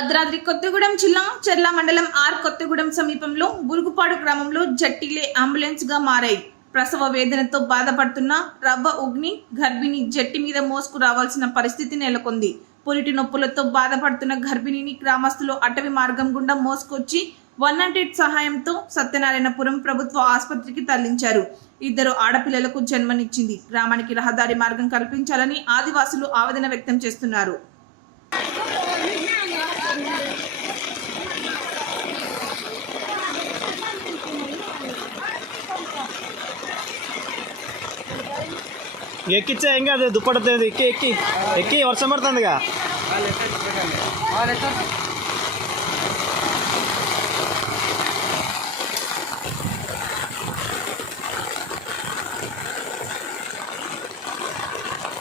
కొత్తగూడెం జిల్లా చెర్లా మండలం ఆర్ కొత్తగూడె సమీపంలో బురుగుపాడు గ్రామంలో జట్టిలే అంబులెన్స్గా మారాయి. ప్రసవ వేదనతో బాధపడుతున్న రవ్వ ఉగ్ని గర్భిణి జట్టి మీద మోసుకు రావాల్సిన పరిస్థితి నెలకొంది. పొరిటి నొప్పులతో బాధపడుతున్న గర్భిణిని గ్రామస్తులు అటవీ మార్గం గుండా మోసుకొచ్చి వన్ నాట్ సహాయంతో సత్యనారాయణపురం ప్రభుత్వ ఆసుపత్రికి తరలించారు. ఇద్దరు ఆడపిల్లలకు జన్మనిచ్చింది. గ్రామానికి రహదారి మార్గం కల్పించాలని ఆదివాసులు ఆవేదన వ్యక్తం చేస్తున్నారు. ఎక్కిచ్చా ఏం కాదు దుప్పటి ఎక్కి ఎక్కి ఎక్కి వర్షం పడుతుందిగా.